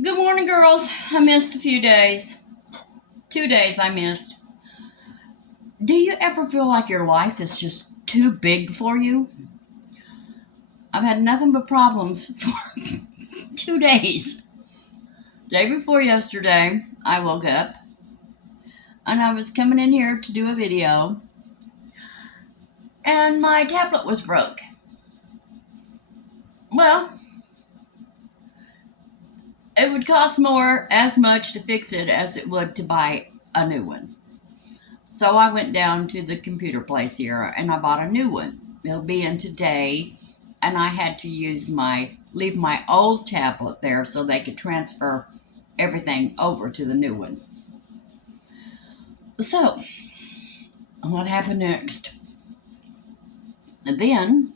Good morning, girls. I missed a few days. 2 days I missed. Do you ever feel like your life is just too big for you? I've had nothing but problems for 2 days. Day before yesterday, I woke up and I was coming in here to do a video, and my tablet was broke. Well, it would cost more as much to fix it as it would to buy a new one. So I went down to the computer place here and I bought a new one. It'll be in today, and I had to leave my old tablet there so they could transfer everything over to the new one. So, what happened next? And then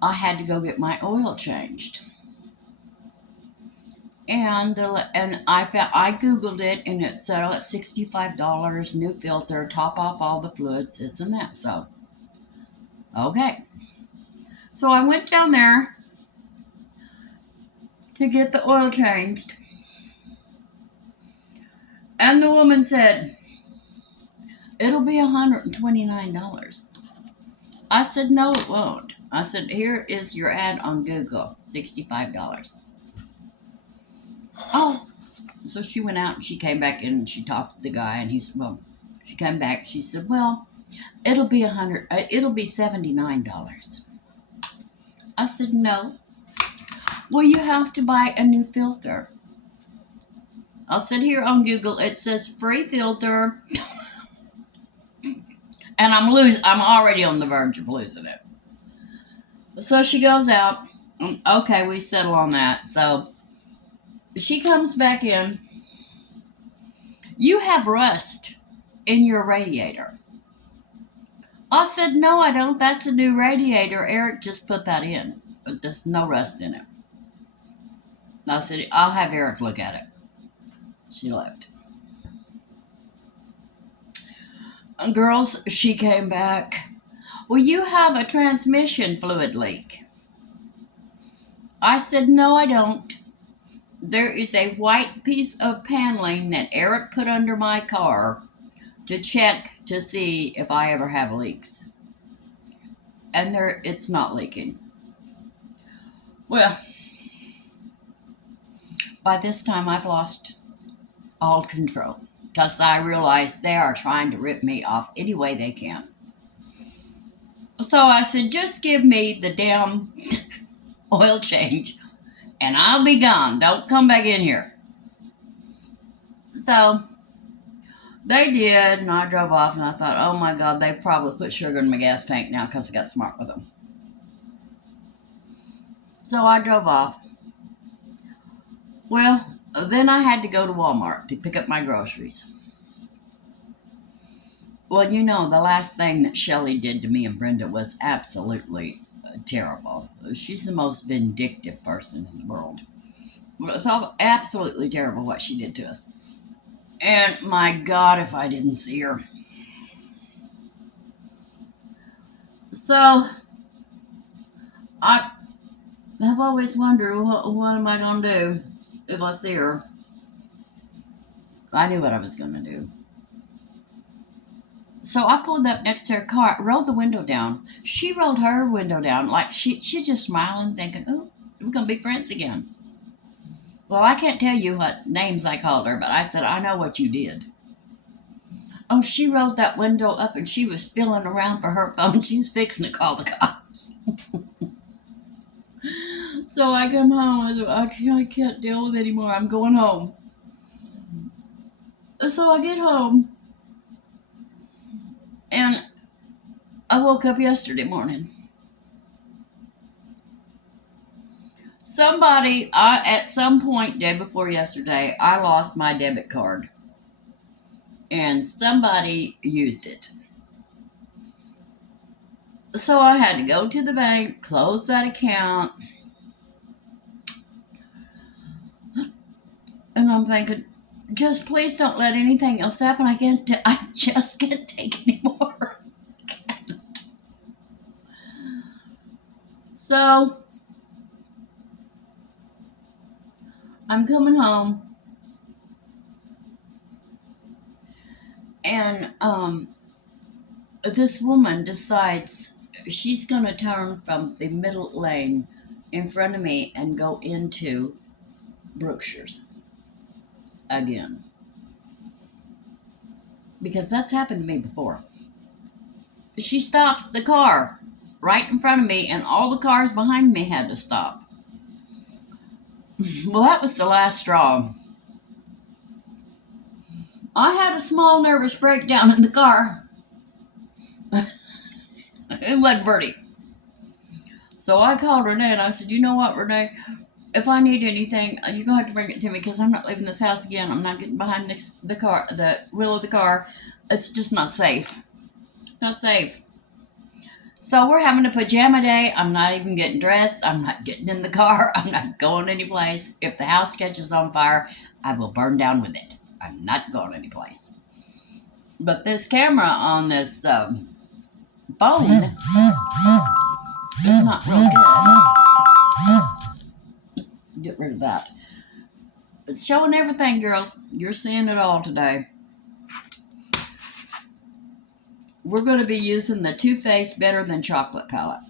I had to go get my oil changed. I googled it and it said, oh, it's $65, new filter, top off all the fluids, this and that. So, okay. So I went down there to get the oil changed. And the woman said, it'll be $129. I said, no, it won't. I said, here is your ad on Google, $65. Oh, so she went out and she came back in and she talked to the guy and he said, well, she came back. She said, well, it'll be $79. I said, no. Well, you have to buy a new filter. I said, here on Google, it says free filter. And I'm already on the verge of losing it. So she goes out. Okay, we settle on that. So she comes back in. You have rust in your radiator. I said, no, I don't. That's a new radiator. Eric just put that in, but there's no rust in it. I said, I'll have Eric look at it. She left. Girls, she came back. Well, you have a transmission fluid leak. I said, no, I don't. There is a white piece of paneling that Eric put under my car to check to see if I ever have leaks. And it's not leaking. Well, by this time I've lost all control because I realize they are trying to rip me off any way they can. So I said, just give me the damn oil change and I'll be gone. Don't come back in here. So they did, and I drove off, and I thought, oh my God, they probably put sugar in my gas tank now because I got smart with them. So I drove off. Well, then I had to go to Walmart to pick up my groceries. Well, the last thing that Shelley did to me and Brenda was absolutely terrible. She's the most vindictive person in the world. It's all absolutely terrible what she did to us. And my God, if I didn't see her. So I have always wondered, what am I going to do if I see her? I knew what I was going to do. So I pulled up next to her car, rolled the window down. She rolled her window down like she just smiling, thinking, oh, we're going to be friends again. Well, I can't tell you what names I called her, but I said, I know what you did. Oh, she rolled that window up and she was feeling around for her phone. She was fixing to call the cops. So I come home. I said, I can't deal with it anymore. I'm going home. So I get home. And I woke up yesterday morning. At some point day before yesterday, I lost my debit card. And somebody used it. So I had to go to the bank, close that account. And I'm thinking, just please don't let anything else happen. I just can't take anymore. So I'm coming home, and this woman decides she's going to turn from the middle lane in front of me and go into Brookshire's again. Because that's happened to me before. She stops the car right in front of me, and all the cars behind me had to stop. Well, that was the last straw. I had a small nervous breakdown in the car. It wasn't pretty. So I called Renee and I said, "You know what, Renee? If I need anything, you're going to have to bring it to me because I'm not leaving this house again. I'm not getting behind the car, the wheel of the car. It's just not safe. It's not safe." So we're having a pajama day. I'm not even getting dressed. I'm not getting in the car. I'm not going anyplace. If the house catches on fire, I will burn down with it. I'm not going anyplace. But this camera on this phone is not real good. Just get rid of that. It's showing everything, girls. You're seeing it all today. We're going to be using the Too Faced Better Than Chocolate palette.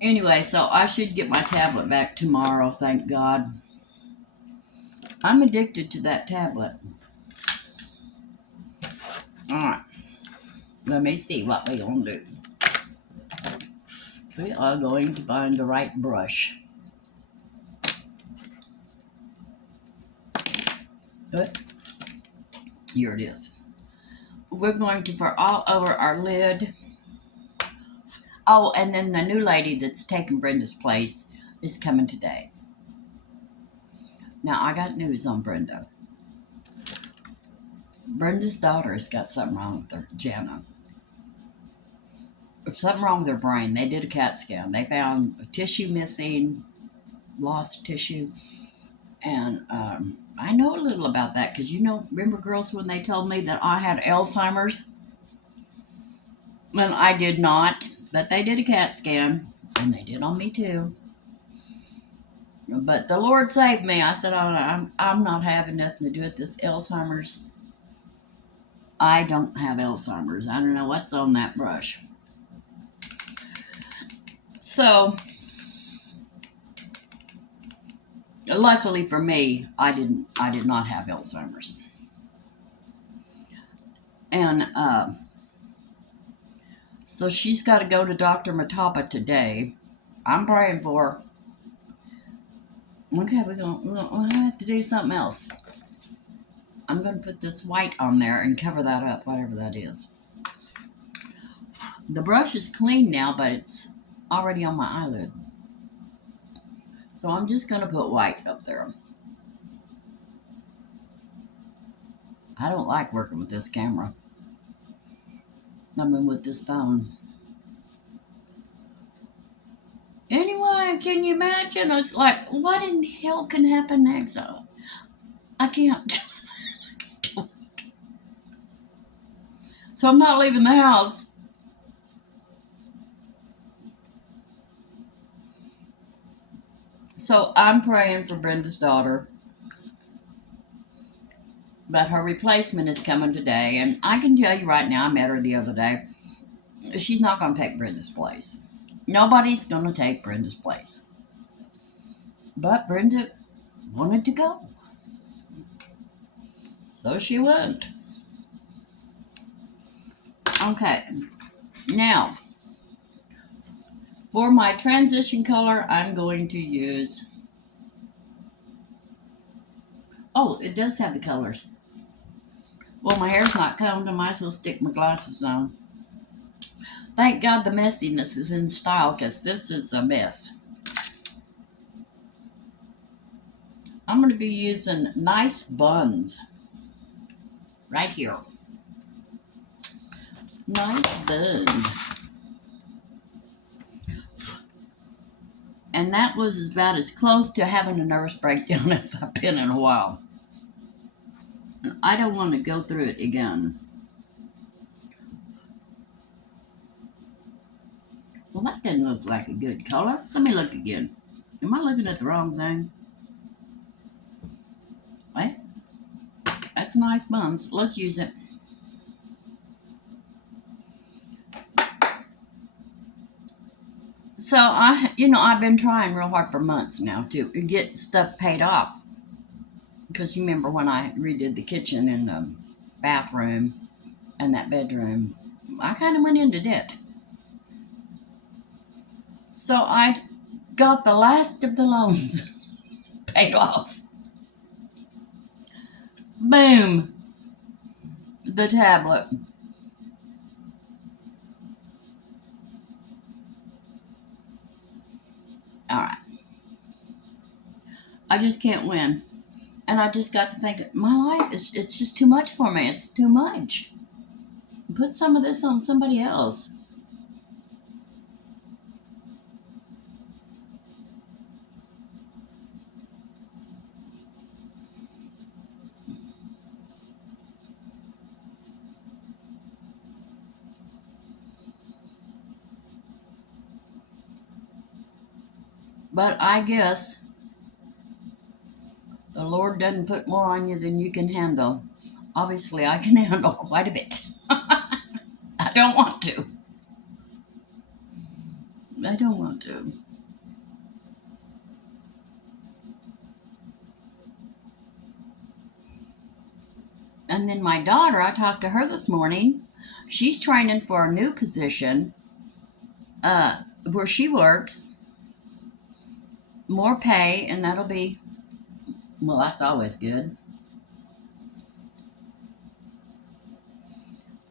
Anyway, so I should get my tablet back tomorrow, thank God. I'm addicted to that tablet. Alright, let me see what we're going to do. We are going to find the right brush. Good. Here it is. We're going to pour all over our lid. Oh, and then the new lady that's taking Brenda's place is coming today. Now, I got news on Brenda. Brenda's daughter has got something wrong with her, Jana. Something wrong with her brain. They did a CAT scan. They found a tissue missing, lost tissue. And I know a little about that because, remember, girls, when they told me that I had Alzheimer's? And I did not, but they did a CAT scan, and they did on me too. But the Lord saved me. I said, I'm not having nothing to do with this Alzheimer's. I don't have Alzheimer's. I don't know what's on that brush. So, luckily for me, I did not have Alzheimer's. And so she's got to go to Dr. Matapa today. I'm praying for her. Okay, we'll have to do something else. I'm going to put this white on there and cover that up, whatever that is. The brush is clean now, but it's already on my eyelid. So I'm just going to put white up there. I don't like working with this camera. With this phone. Anyway, can you imagine? It's like, what in hell can happen next? I can't. So I'm not leaving the house. So I'm praying for Brenda's daughter. But her replacement is coming today. And I can tell you right now, I met her the other day. She's not going to take Brenda's place. Nobody's going to take Brenda's place. But Brenda wanted to go. So she went. Okay. Now, for my transition color, I'm going to use... Oh, it does have the colors. Well, my hair's not combed. I might as well stick my glasses on. Thank God the messiness is in style because this is a mess. I'm going to be using Nice Buns right here. Nice Buns. And that was about as close to having a nervous breakdown as I've been in a while. And I don't want to go through it again. Well, that didn't look like a good color. Let me look again. Am I looking at the wrong thing? Wait, that's nice buns. Let's use it. So I've been trying real hard for months now to get stuff paid off. Because you remember when I redid the kitchen and the bathroom and that bedroom, I kind of went into debt. So I got the last of the loans paid off. Boom, the tablet. All right, I just can't win. And I just got to think, my life is it's just too much for me. It's too much. Put some of this on somebody else. But I guess the Lord doesn't put more on you than you can handle. Obviously, I can handle quite a bit. I don't want to. I don't want to. And then my daughter, I talked to her this morning. She's training for a new position where she works, more pay, and that'll be, well, that's always good.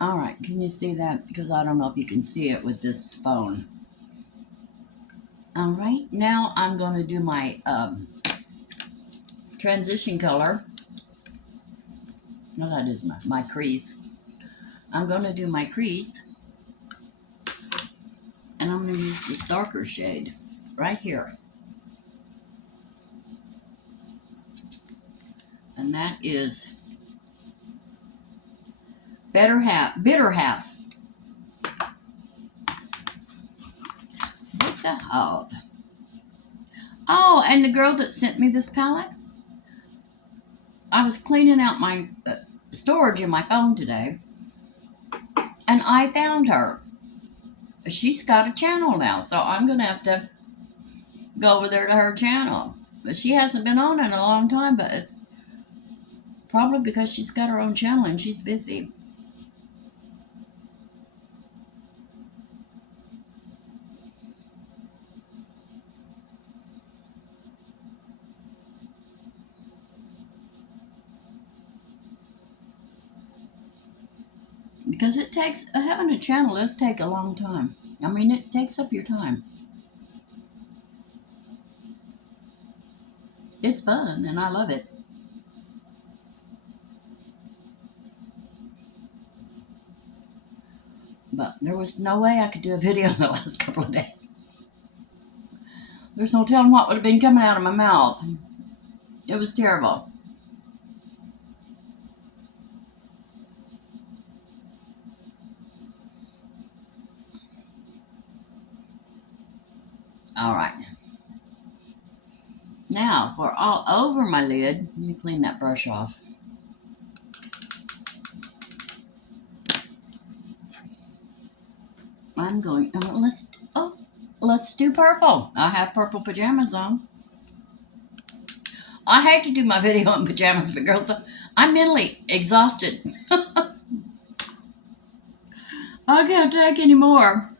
All right, can you see that? Because I don't know if you can see it with this phone. All right, now I'm going to do my transition color. No, that is my crease. I'm going to do my crease, and I'm going to use this darker shade right here. And that is bitter half. What the hell? Oh, and the girl that sent me this palette, I was cleaning out my storage in my phone today, and I found her. She's got a channel now, so I'm going to have to go over there to her channel. But she hasn't been on in a long time, but it's probably because she's got her own channel and she's busy. Because it takes, having a channel does take a long time. I mean, it takes up your time. It's fun and I love it. But there was no way I could do a video in the last couple of days. There's no telling what would have been coming out of my mouth. It was terrible. All right. Now, for all over my lid, let me clean that brush off. I'm going, let's do purple. I have purple pajamas on. I hate to do my video in pajamas, but girls, I'm mentally exhausted. I can't take any more.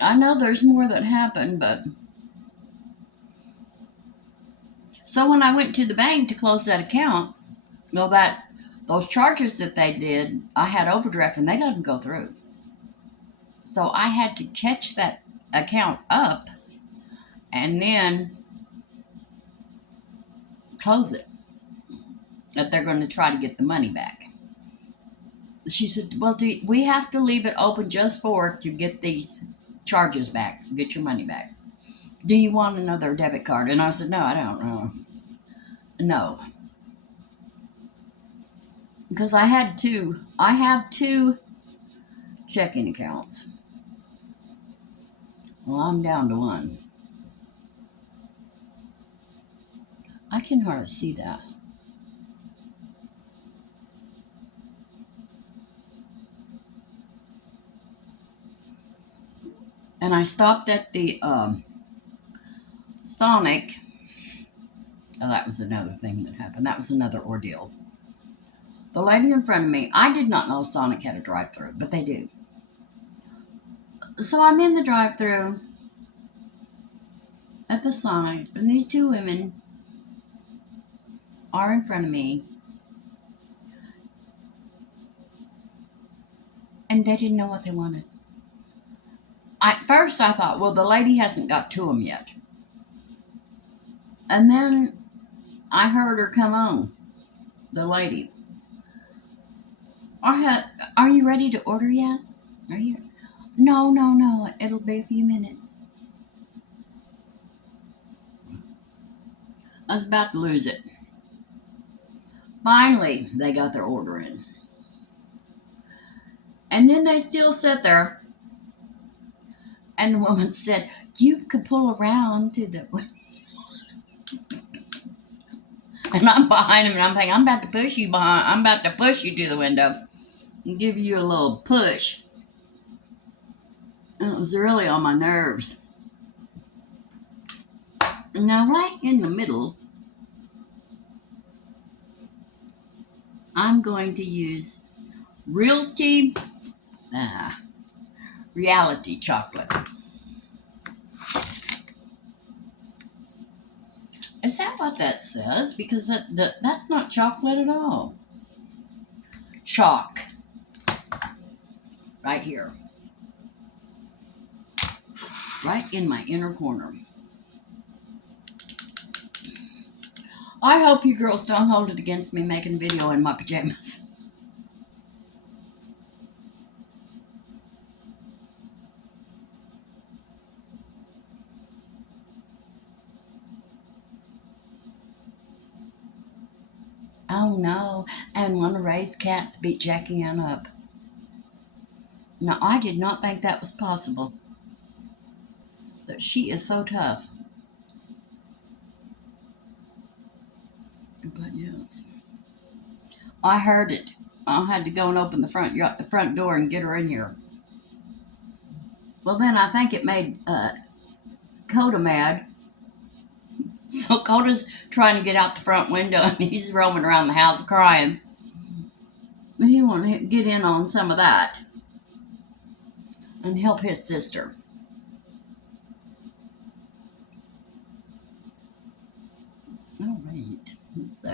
I know there's more that happened, but so when I went to the bank to close that account, well, those charges that they did, I had overdraft and they let them go through. So I had to catch that account up and then close it. That they're going to try to get the money back. She said, "Well, we have to leave it open just to get these charges back, get your money back. Do you want another debit card?" And I said, "No, I don't know." No, because I had two. I have two checking accounts. Well, I'm down to one. I can hardly see that. And I stopped at the Sonic. Oh, that was another thing that happened. That was another ordeal. The lady in front of me, I did not know Sonic had a drive through, but they do. So I'm in the drive through at the Sonic, and these two women are in front of me, and they didn't know what they wanted. At first, I thought, well, the lady hasn't got to them yet. And then I heard her come on, the lady. Are you ready to order yet? Are you? No, no, no. It'll be a few minutes. I was about to lose it. Finally, they got their order in. And then they still sit there. And the woman said, you could pull around to the. And I'm behind him and I'm thinking, I'm about to push you behind. I'm about to push you to the window and give you a little push. And it was really on my nerves. And now, right in the middle, I'm going to use Realty, reality chocolate. Is that what that says? Because that's not chocolate at all. Chalk. Right here. Right in my inner corner. I hope you girls don't hold it against me making a video in my pajamas. Oh no, and one of Ray's cats beat Jackie Ann up. Now, I did not think that was possible. That she is so tough. But yes, I heard it. I had to go and open the front door and get her in here. Well, then I think it made Coda mad. So Coda's trying to get out the front window and he's roaming around the house crying. He wanted to get in on some of that and help his sister. All right, let's see.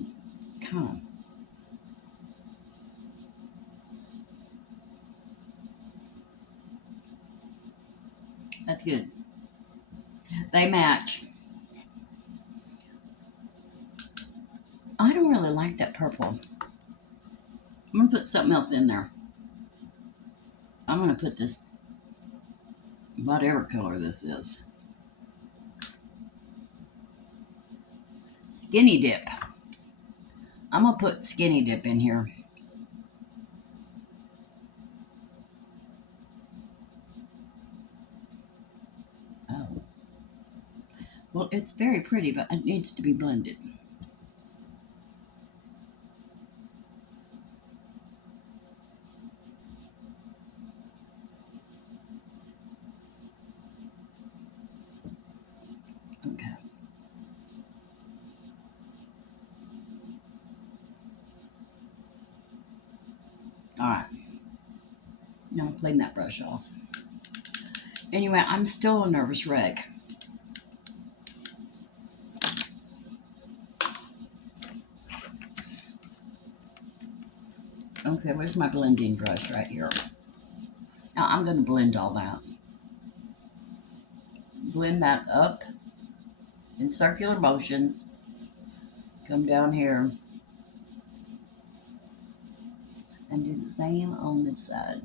It's kind of. That's good. They match. I don't really like that purple. I'm going to put something else in there. I'm going to put this, whatever color this is. Skinny dip. I'm going to put skinny dip in here. Oh. Well, it's very pretty, but it needs to be blended. Okay. All right. Now clean that brush off. Anyway, I'm still a nervous wreck. Okay, where's my blending brush? Right here. Now I'm going to blend all that. Blend that up in circular motions. Come down here and do the same on this side.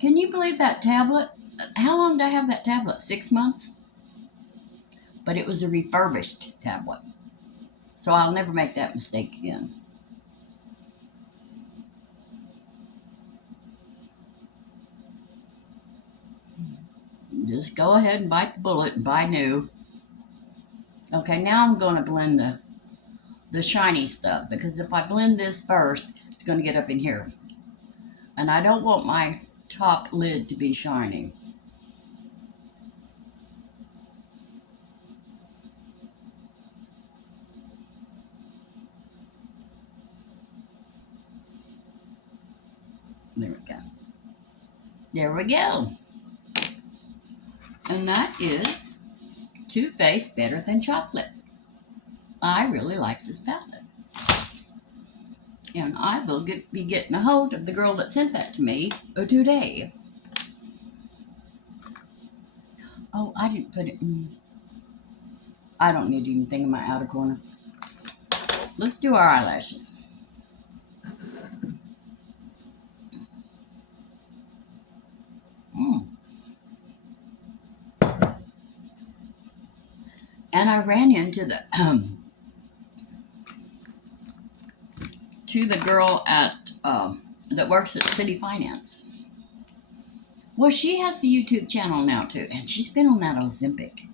Can you believe that tablet? How long did I have that tablet? 6 months? But it was a refurbished tablet. So I'll never make that mistake again. Just go ahead and bite the bullet and buy new. Okay, now I'm going to blend the shiny stuff, because if I blend this first, it's going to get up in here. And I don't want my top lid to be shiny. There we go. There we go. And that is Too Faced Better Than Chocolate. I really like this palette. And I will be getting a hold of the girl that sent that to me today. Oh, I didn't put it in. I don't need anything in my outer corner. Let's do our eyelashes. Mm. And I ran into the girl at that works at City Finance. Well, she has a YouTube channel now too, and she's been on that Ozempic.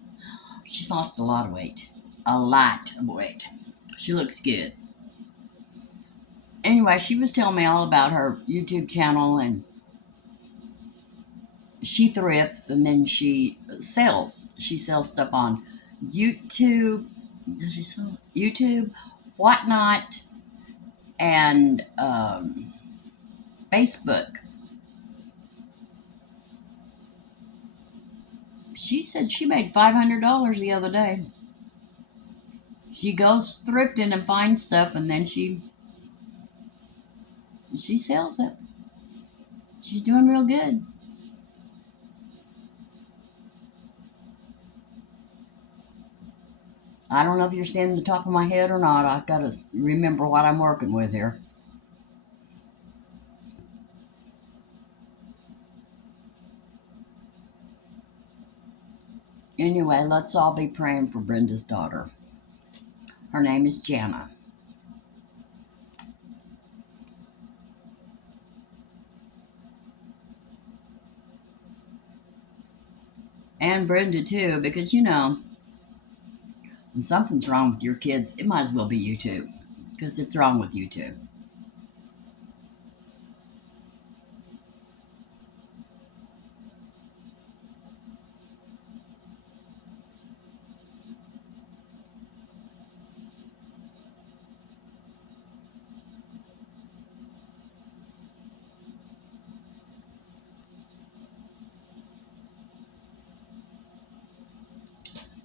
She's lost a lot of weight. A lot of weight. She looks good. Anyway, she was telling me all about her YouTube channel, and she thrifts and then she sells. She sells stuff on YouTube. Does she sell YouTube, Whatnot, and Facebook? She said she made $500 the other day. She goes thrifting and finds stuff, and then she sells it. She's doing real good. I don't know if you're standing the top of my head or not. I've got to remember what I'm working with here. Anyway, let's all be praying for Brenda's daughter. Her name is Jana. And Brenda too, because when something's wrong with your kids, it might as well be you too, because it's wrong with you too.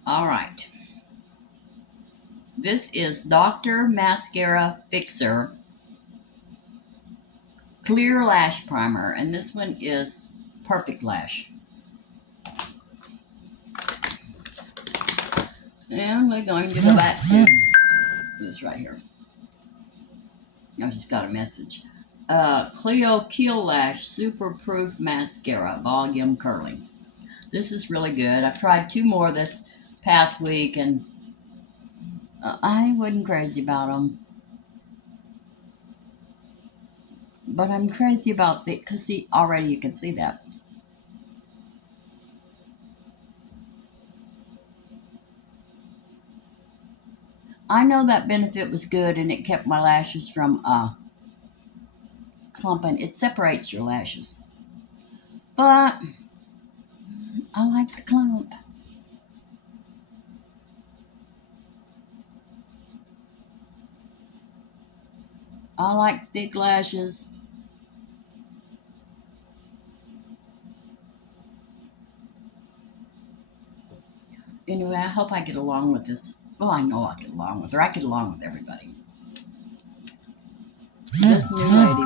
All right. This is Dr. Mascara Fixer Clear Lash Primer, and this one is Perfect Lash. And we're going to go back to this right here. I just got a message. Clio Keel Lash Super Proof Mascara, Volume Curling. This is really good. I've tried 2 more this past week, and I wasn't crazy about them. But I'm crazy about the, because see, already you can see that. I know that Benefit was good, and it kept my lashes from clumping. It separates your lashes. But I like the clump. I like thick lashes. Anyway, I hope I get along with this. Well, I know I get along with her. I get along with everybody. This new lady,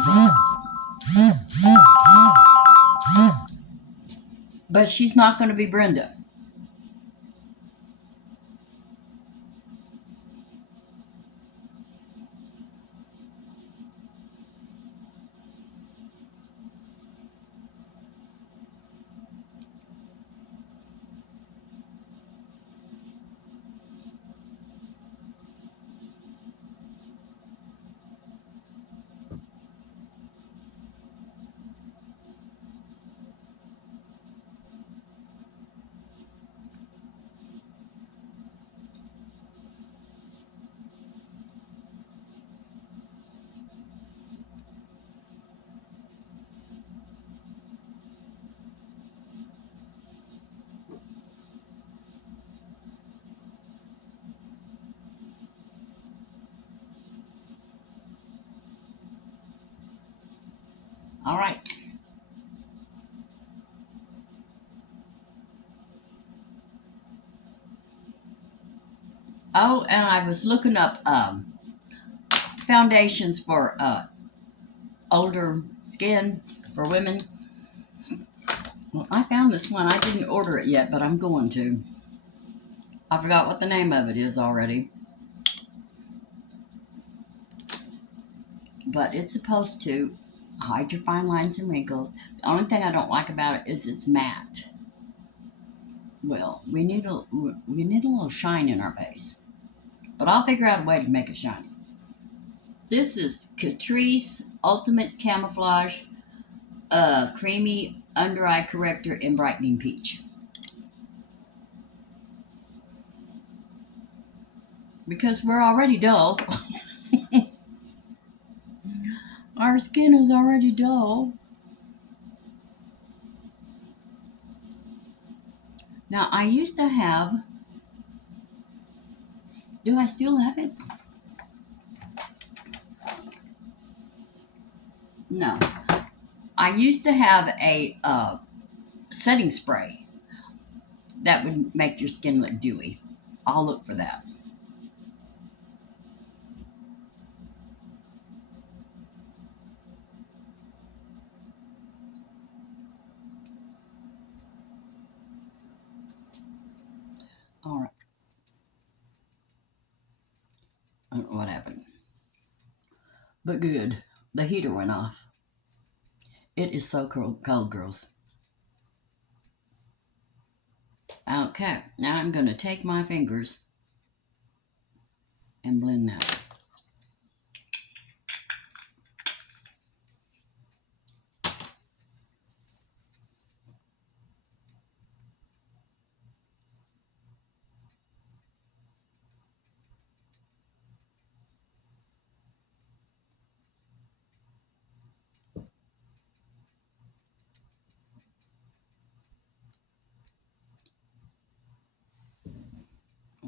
but she's not going to be Brenda. All right. Oh, and I was looking up foundations for older skin for women. Well, I found this one. I didn't order it yet, but I'm going to. I forgot what the name of it is already. But it's supposed to hide your fine lines and wrinkles. The only thing I don't like about it is it's matte. Well, we need a little shine in our face, but I'll figure out a way to make it shiny. This is Catrice Ultimate Camouflage Creamy Under Eye Corrector in Brightening Peach. Because we're already dull. Our skin is already dull. Now, I used to have. Do I still have it? No. I used to have a setting spray that would make your skin look dewy. I'll look for that. All right. I don't know what happened. But good. The heater went off. It is so cold, girls. Okay. Now I'm going to take my fingers and blend that.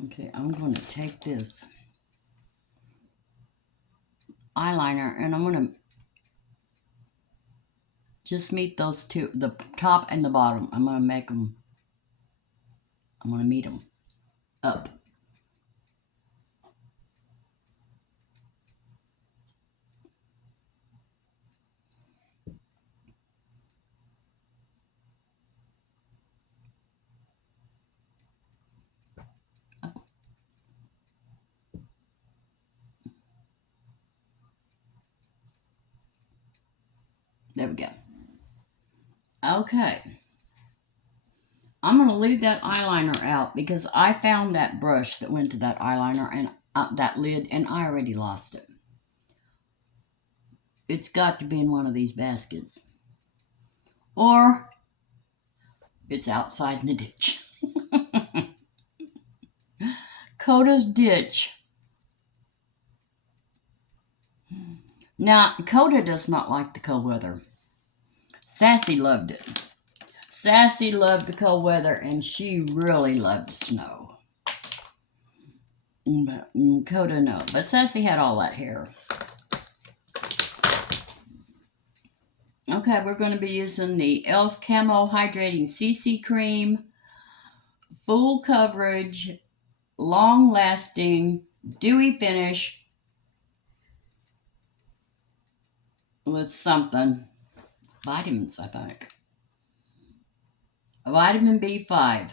Okay, I'm going to take this eyeliner and I'm going to just meet those two, the top and the bottom. I'm going to meet them up. There we go. Okay. I'm going to leave that eyeliner out because I found that brush that went to that eyeliner and that lid, and I already lost it. It's got to be in one of these baskets. Or it's outside in the ditch. Coda's ditch. Now, Coda does not like the cold weather. Sassy loved it. Sassy loved the cold weather, and she really loved snow. But Coda, no. But Sassy had all that hair. Okay, we're going to be using the e.l.f. Camo Hydrating CC Cream. Full coverage, long-lasting, dewy finish with something. Vitamins, I think. Vitamin B5,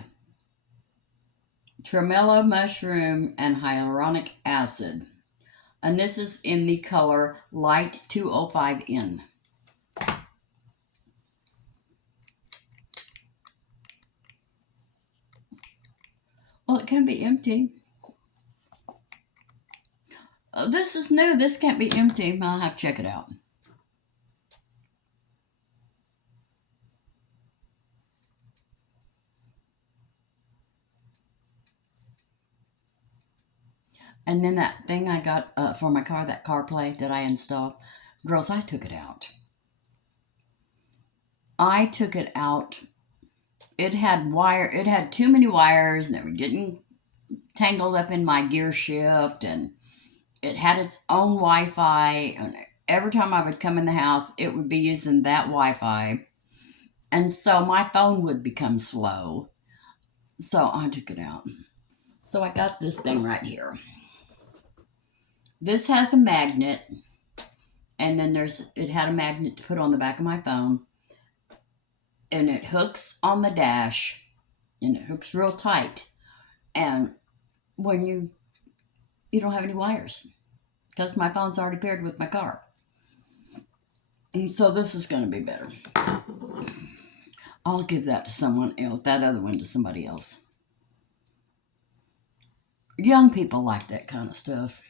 tremolo mushroom, and hyaluronic acid. And this is in the color Light 205N. Well, it can be empty. Oh, this is new. This can't be empty. I'll have to check it out. And then that thing I got for my car, that CarPlay that I installed, girls, I took it out. I took it out. It had too many wires, and they were getting tangled up in my gear shift, and it had its own Wi-Fi, and every time I would come in the house, it would be using that Wi-Fi. And so my phone would become slow. So I took it out. So I got this thing right here. This has a magnet, and then it had a magnet to put on the back of my phone, and it hooks on the dash, and it hooks real tight. And when you don't have any wires, because my phone's already paired with my car. And so this is going to be better. I'll give that to someone else, that other one to somebody else. Young people like that kind of stuff.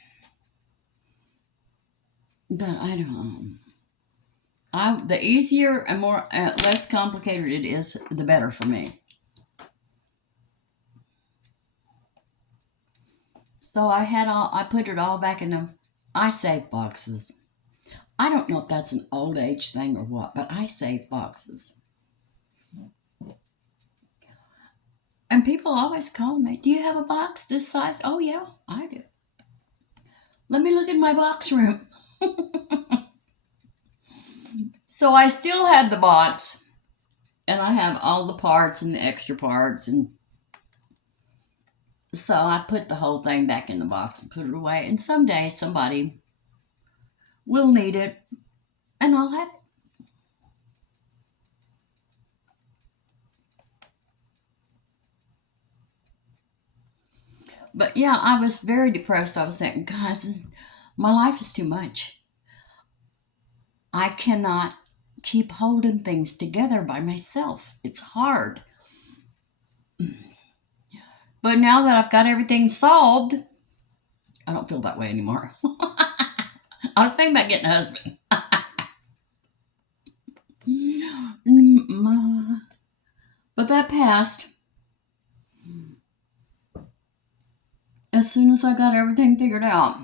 But I don't know. The easier and more less complicated it is, the better for me. So I put it all back in the iSafe boxes. I don't know if that's an old age thing or what, but iSafe boxes. And people always call me, do you have a box this size? Oh, yeah, I do. Let me look in my box room. So I still had the box, and I have all the parts and the extra parts. And so I put the whole thing back in the box and put it away. And someday somebody will need it, and I'll have it. But yeah, I was very depressed. I was thinking, God, my life is too much. I cannot keep holding things together by myself. It's hard. But now that I've got everything solved, I don't feel that way anymore. I was thinking about getting a husband. But that passed. As soon as I got everything figured out.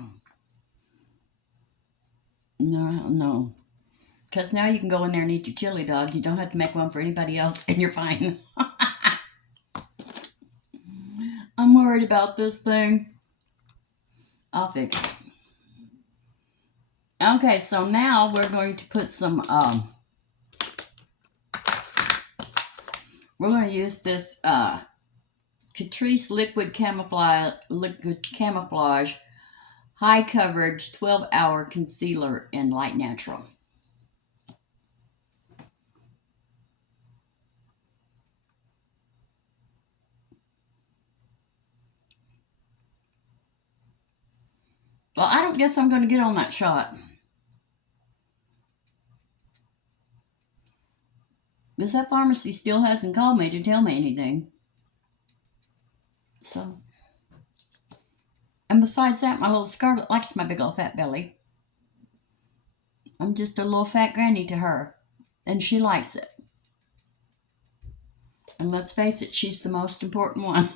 No. Because now you can go in there and eat your chili dog. You don't have to make one for anybody else, and you're fine. I'm worried about this thing. I'll fix it. Okay, so now we're going to put some, we're going to use this Catrice Liquid Camouflage High Coverage 12-Hour Concealer in Light Natural. Well, I don't guess I'm going to get on that shot. Because that pharmacy still hasn't called me to tell me anything. So, and besides that, my little Scarlet likes my big old fat belly. I'm just a little fat granny to her, and she likes it. And let's face it, she's the most important one.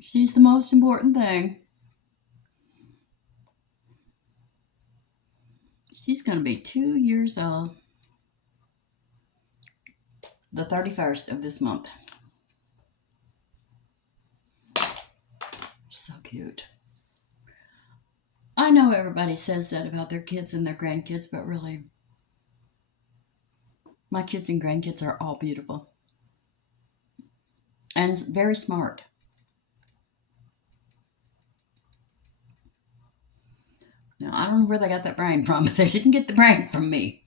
She's the most important thing. She's going to be 2 years old the 31st of this month. So cute. I know everybody says that about their kids and their grandkids, but really, my kids and grandkids are all beautiful and very smart. Now, I don't know where they got that brain from, but they didn't get the brain from me.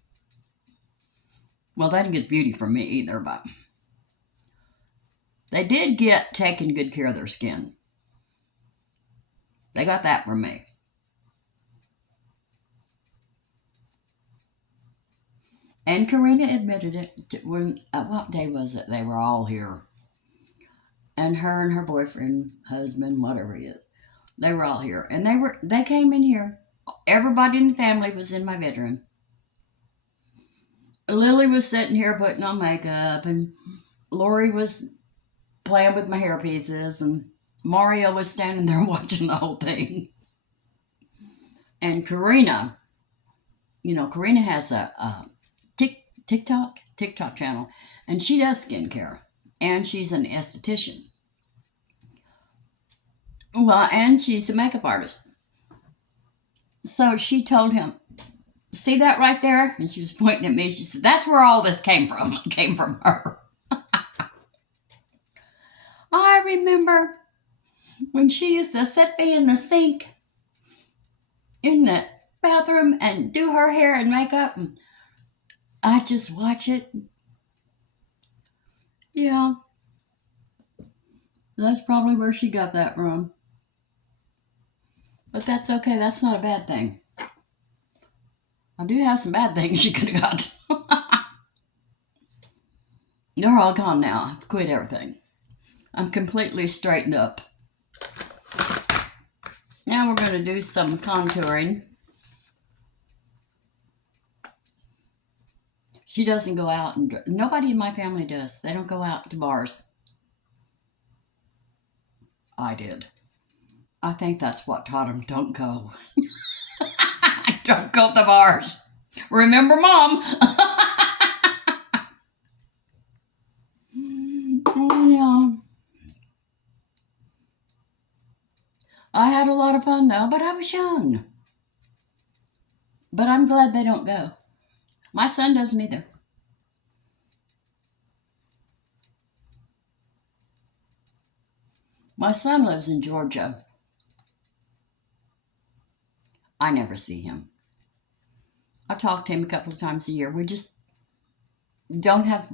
Well, they didn't get beauty from me either, but they did get taking good care of their skin. They got that from me. And Karina admitted it when, what day was it? They were all here. And her boyfriend, husband, whatever he is, they were all here. And they came in here. Everybody in the family was in my bedroom. Lily was sitting here putting on makeup, and Lori was playing with my hair pieces, and Mario was standing there watching the whole thing. And Karina, Karina has a TikTok channel, and she does skincare, and she's an esthetician. Well, and she's a makeup artist. So she told him, see that right there? And she was pointing at me. She said, that's where all this came from. It came from her. I remember when she used to sit me in the sink in the bathroom and do her hair and makeup. And I just watch it. Yeah, that's probably where she got that from. But that's okay. That's not a bad thing. I do have some bad things she could have got. They're all gone now. I've quit everything. I'm completely straightened up. Now we're going to do some contouring. She doesn't go out, and nobody in my family does. They don't go out to bars. I did. I think that's what taught them, don't go. Don't go to the bars. Remember, Mom. Oh, yeah. I had a lot of fun, though, but I was young. But I'm glad they don't go. My son doesn't either. My son lives in Georgia. I never see him. I talk to him a couple of times a year. We just don't have,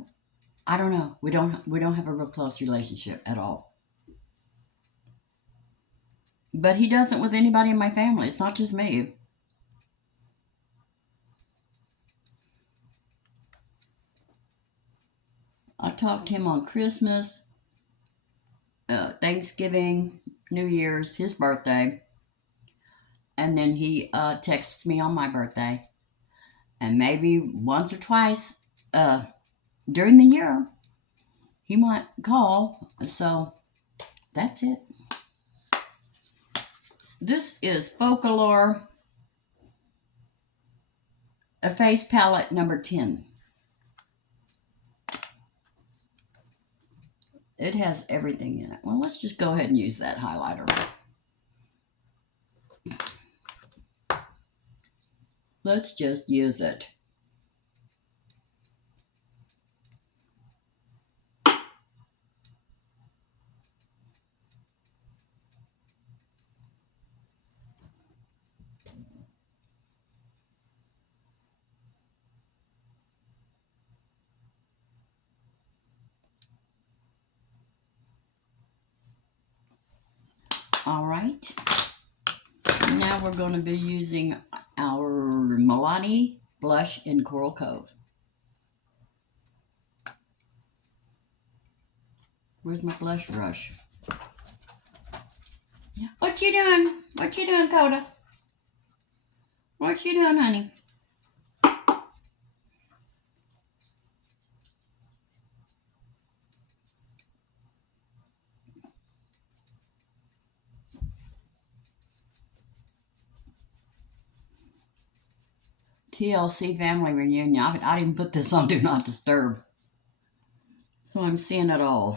I don't know. We don't have a real close relationship at all. But he doesn't with anybody in my family. It's not just me. I talked to him on Christmas, Thanksgiving, New Year's, his birthday, and then he texts me on my birthday, and maybe once or twice uh, during the year he might call. So that's it. This is Folklore, a face palette number 10. It has everything in it. Well, let's just go ahead and use that highlighter. Let's just use it. All right. Now we're going to be using our Milani blush in Coral Cove. Where's my blush brush? What you doing? What you doing, Coda? What you doing, honey? TLC family reunion. I didn't put this on Do Not Disturb. So I'm seeing it all.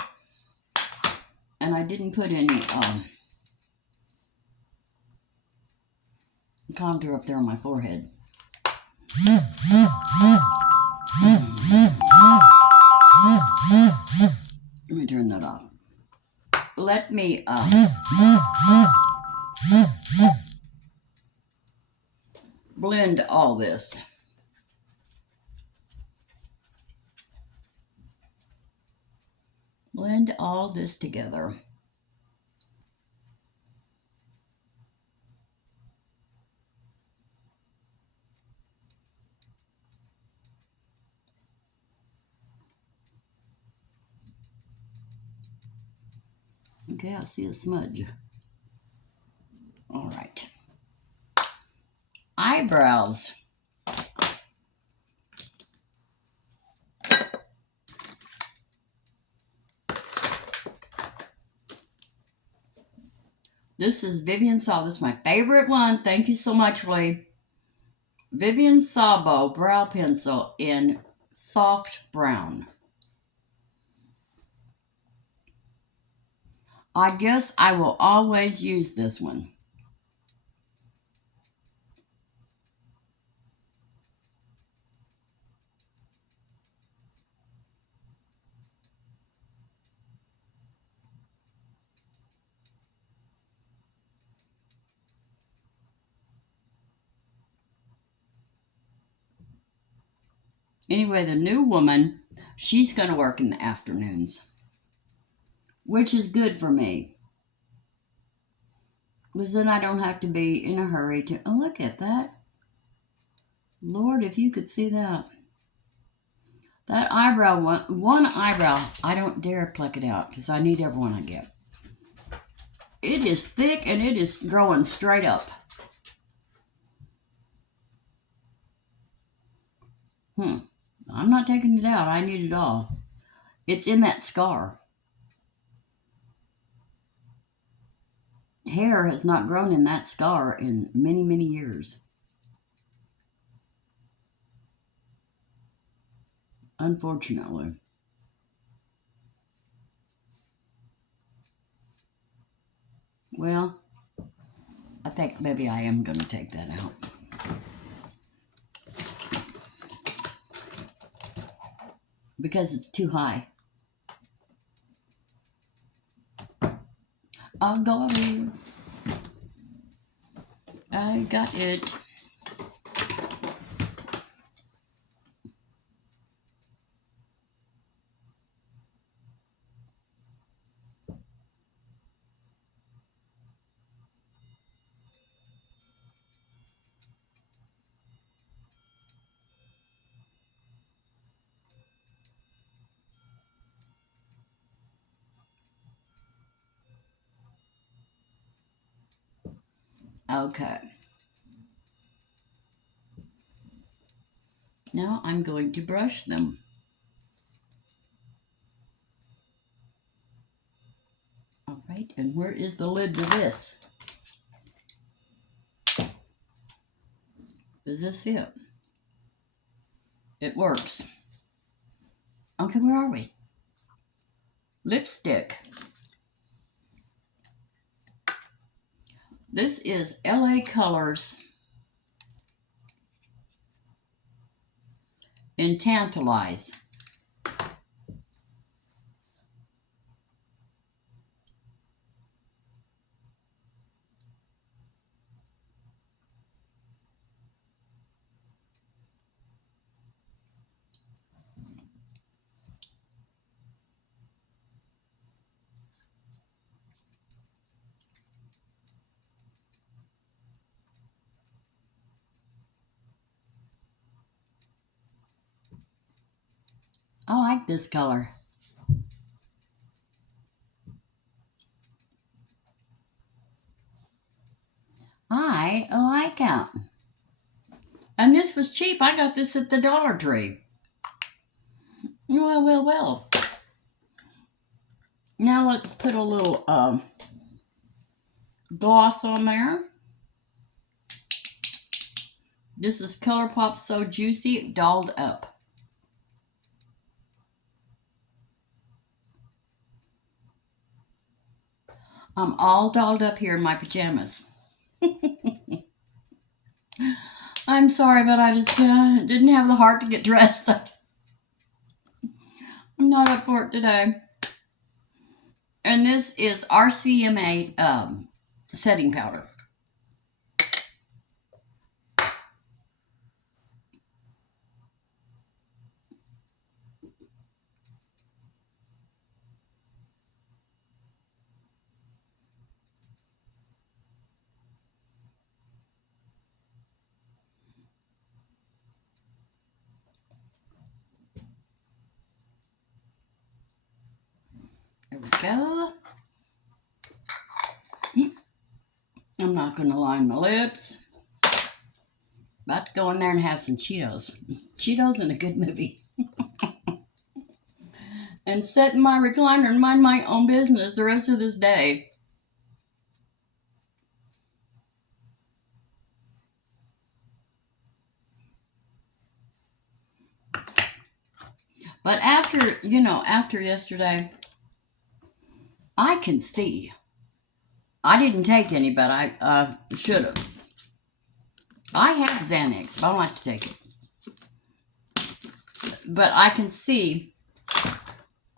And I didn't put any contour up there on my forehead. Let me turn that off. Let me blend all this. Blend all this together. Okay, I see a smudge. All right. Eyebrows. This is Vivian Saw. This is my favorite one. Thank you so much, Lee. Vivian Sabo Brow Pencil in soft brown. I guess I will always use this one. Anyway, the new woman, she's going to work in the afternoons, which is good for me. Because then I don't have to be in a hurry to. Oh, look at that. Lord, if you could see that. That eyebrow, one eyebrow, I don't dare pluck it out because I need every one I get. It is thick and it is growing straight up. I'm not taking it out. I need it all. It's in that scar. Hair has not grown in that scar in many, many years. Unfortunately. Well, I think maybe I am going to take that out. Because it's too high. I got it. I got it. Okay. Now I'm going to brush them. All right, and where is the lid to this? Is this it? It works. Okay, where are we? Lipstick. This is LA Colors in Tantalize. I like this color. I like it. And this was cheap. I got this at the Dollar Tree. Well. Now let's put a little gloss on there. This is ColourPop So Juicy Dolled Up. I'm all dolled up here in my pajamas. I'm sorry, but I just didn't have the heart to get dressed. I'm not up for it today. And this is RCMA setting powder. There we go. I'm not going to line my lips. About to go in there and have some Cheetos. Cheetos and a good movie. And sit in my recliner and mind my own business the rest of this day. But after yesterday, I can see. I didn't take any, but I should have. I have Xanax, but I don't like to take it. But I can see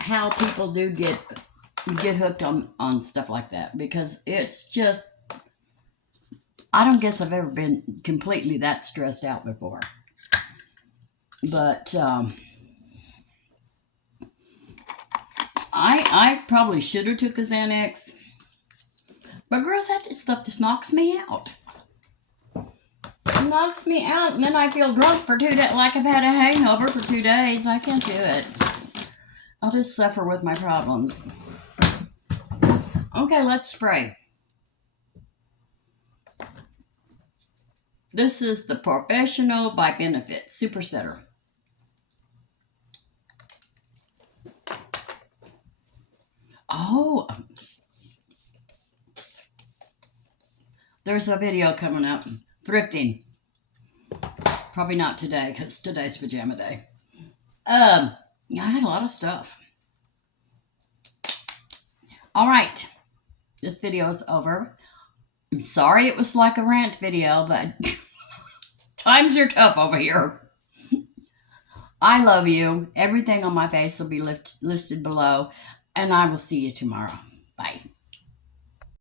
how people do get hooked on stuff like that, because it's just, I don't guess I've ever been completely that stressed out before. But I probably should have took a Xanax. But girls, that stuff just knocks me out. It knocks me out, and then I feel drunk for 2 days, like I've had a hangover for 2 days. I can't do it. I'll just suffer with my problems. Okay, let's spray. This is the Professional by Benefit Super Setter. Oh, there's a video coming up. Thrifting. Probably not today, because today's pajama day. Yeah, I had a lot of stuff. All right. This video is over. I'm sorry it was like a rant video, but times are tough over here. I love you. Everything on my face will be listed below, and I will see you tomorrow.